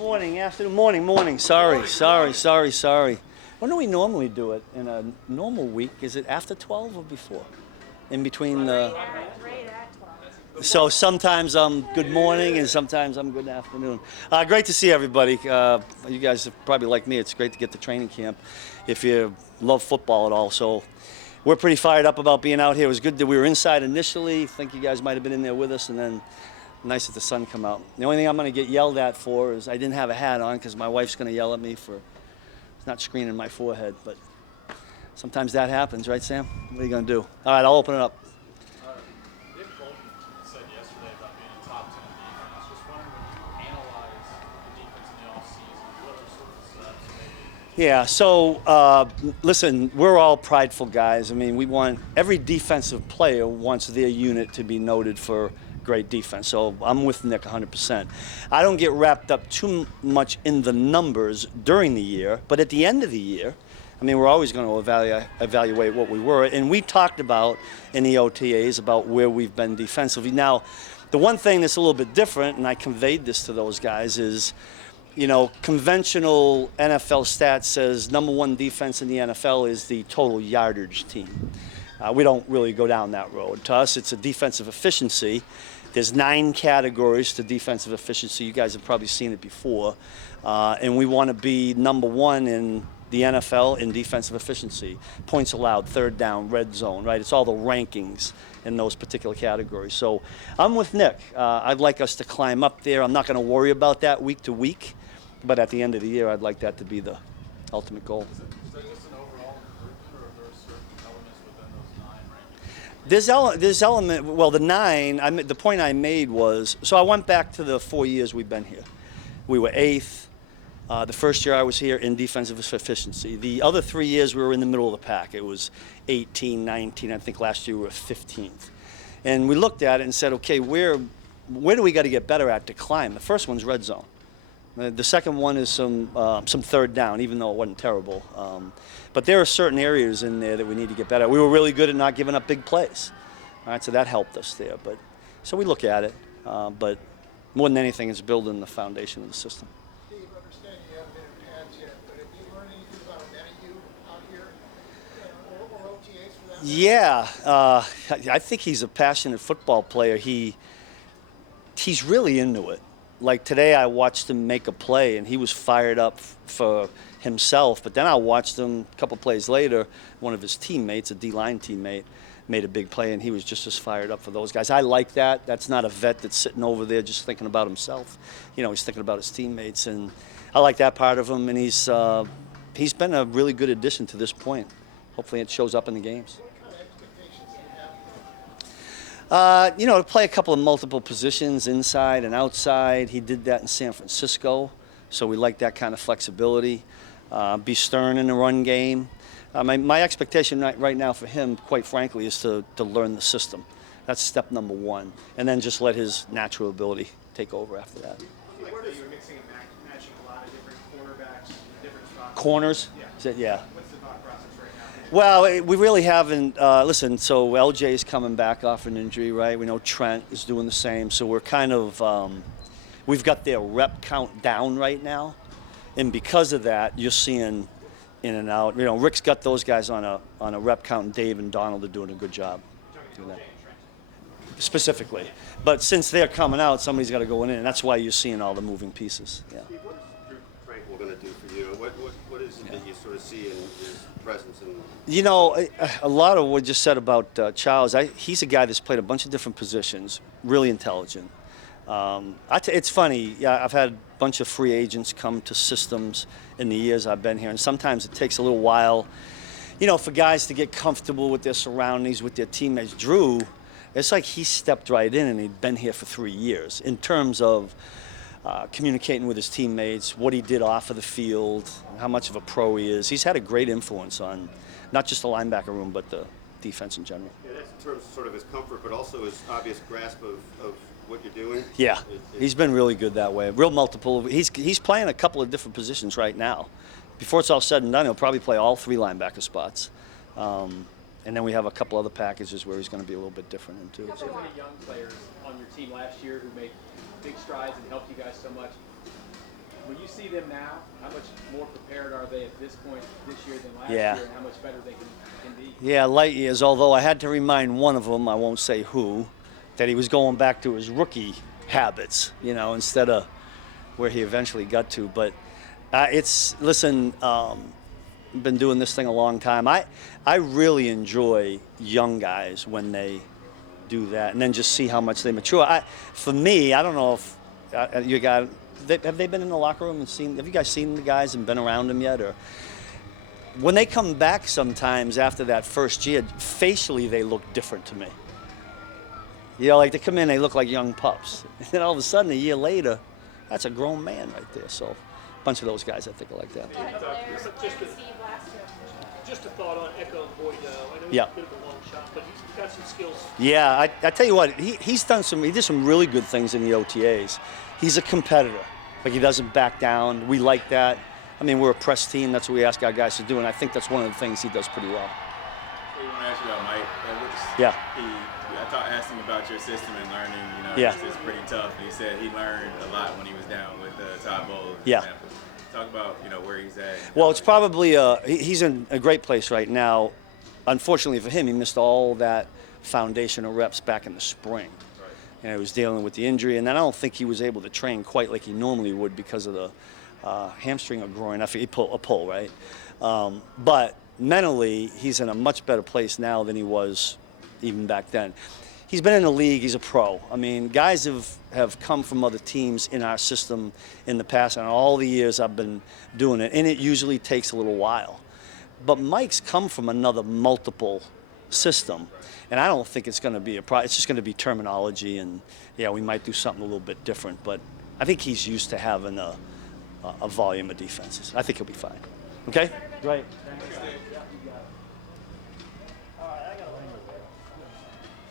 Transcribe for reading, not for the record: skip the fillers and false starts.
Morning, afternoon, morning. Sorry. When do we normally do it? In a normal week, is it after 12 or before? In between the... Right at 12. So sometimes I'm good morning and sometimes I'm good afternoon. Great to see everybody. You guys are probably like me. It's great to get to training camp if you love football at all. So we're pretty fired up about being out here. It was good that we were inside initially. I think you guys might have been in there with us, and then nice that the sun come out. The only thing I'm going to get yelled at for is I didn't have a hat on because my wife's going to yell at me for not screening my forehead. But sometimes that happens, right, Sam? What are you going to do? All right, I'll open it up. Nick Bolton said yesterday about being a top 10 defense. Just wondering, when you analyze the defense in the offseason, what are sort of the steps maybe? Yeah, so listen, we're all prideful guys. I mean, we want every defensive player wants their unit to be noted for great defense. So I'm with Nick 100%. I don't get wrapped up too much in the numbers during the year, but at the end of the year, I mean, we're always going to evaluate what we were. And we talked about in the OTAs about where we've been defensively. Now, the one thing that's a little bit different, and I conveyed this to those guys, is, you know, conventional NFL stats says number one defense in the NFL is the total yardage team. We don't really go down that road. To us, it's a defensive efficiency. There's 9 categories to defensive efficiency. You guys have probably seen it before. And we want to be number one in the NFL in defensive efficiency. Points allowed, third down, red zone, right? It's all the rankings in those particular categories. So I'm with Nick. I'd like us to climb up there. I'm not going to worry about that week to week. But at the end of the year, I'd like that to be the ultimate goal. Is that just an overall improvement, or are there certain elements within those 9 rankings? There's element, well, the 9, the point I made was, so I went back to the 4 years we've been here. We were 8th. The first year I was here in defensive efficiency. The other 3 years we were in the middle of the pack. It was 18, 19, I think last year we were 15th. And we looked at it and said, okay, where do we got to get better at to climb? The first one's red zone. The second one is some third down, even though it wasn't terrible. But there are certain areas in there that we need to get better at. We were really good at not giving up big plays. All right, so that helped us there. But so we look at it, but more than anything, it's building the foundation of the system. Steve, understand you haven't been in pads yet, but have you learned anything about Menahue out here, or OTAs for that matter? Yeah, I think he's a passionate football player. He's really into it. Like today, I watched him make a play, and he was fired up for himself. But then I watched him a couple plays later. One of his teammates, a D-line teammate, made a big play, and he was just as fired up for those guys. I like that. That's not a vet that's sitting over there just thinking about himself. You know, he's thinking about his teammates, and I like that part of him. And he's been a really good addition to this point. Hopefully, it shows up in the games. You know, to play a couple of multiple positions, inside and outside. He did that in San Francisco, so we like that kind of flexibility. Be stern in the run game. My expectation right now for him, quite frankly, is to learn the system. That's step number one. And then just let his natural ability take over after that. Like that you were mixing and matching a lot of different cornerbacks, different spots. Corners? Yeah. Yeah. What's the thought process right now? Well, we really haven't. Listen, so LJ's coming back off an injury, right? We know Trent is doing the same. So we're kind of, we've got their rep count down right now. And because of that, you're seeing in and out. You know, Rick's got those guys on a rep count, and Dave and Donald are doing a good job doing that. Specifically. But since they're coming out, somebody's got to go in, and that's why you're seeing all the moving pieces. Yeah. Steve, what is Drew Tranquil going to do for you? What is it that you sort of see in his presence? You know, a lot of what you just said about Charles, he's a guy that's played a bunch of different positions, really intelligent. It's funny, yeah, I've had a bunch of free agents come to systems in the years I've been here, and sometimes it takes a little while, you know, for guys to get comfortable with their surroundings, with their teammates. Drew, it's like he stepped right in, and he'd been here for 3 years in terms of communicating with his teammates, what he did off of the field, how much of a pro he is. He's had a great influence on not just the linebacker room, but the defense in general. Yeah, that's in terms of sort of his comfort, but also his obvious grasp of what you're doing. Yeah, he's been really good that way. Real multiple. He's playing a couple of different positions right now. Before it's all said and done, he'll probably play all 3 linebacker spots. And then we have a couple other packages where he's going to be a little bit different in too. You have so many young players on your team last year who made big strides and helped you guys so much. When you see them now, how much more prepared are they at this point this year than last Yeah. year, and how much better they can be? Yeah, light years, although I had to remind one of them, I won't say who, that he was going back to his rookie habits, instead of where he eventually got to. But listen, been doing this thing a long time. I really enjoy young guys when they do that, and then just see how much they mature. For me, I don't know if have they been in the locker room and seen? Have you guys seen the guys and been around them yet? Or when they come back sometimes after that first year, facially they look different to me. Like they come in, they look like young pups, and then all of a sudden a year later, that's a grown man right there. So, a bunch of those guys I think are like that. Blair and Steve last year. Just a thought on Echo Boyd. I know he's Yeah. a bit of a long shot, but he's got some skills. Yeah, I tell you what, he did some really good things in the OTAs. He's a competitor. Like, he doesn't back down. We like that. I mean, we're a press team. That's what we ask our guys to do, and I think that's one of the things he does pretty well. I want to ask you about Mike Edwards. Yeah. I asked him about your system and learning. Yeah. It's pretty tough. And he said he learned a lot when he was down with Todd Bowles. for Yeah. example. Talk about where he's at. Well, it's probably he's in a great place right now. Unfortunately for him, he missed all that foundational reps back in the spring. He was dealing with the injury, and then I don't think he was able to train quite like he normally would because of the hamstring or groin. I think he pulled a pull, right? But mentally, he's in a much better place now than he was even back then. He's been in the league. He's a pro. I mean, guys have come from other teams in our system in the past, and all the years I've been doing it, and it usually takes a little while. But Mike's come from another multiple system, and I don't think it's going to be a problem. It's just going to be terminology, and we might do something a little bit different. But I think he's used to having a volume of defenses. I think he'll be fine. Okay? Right.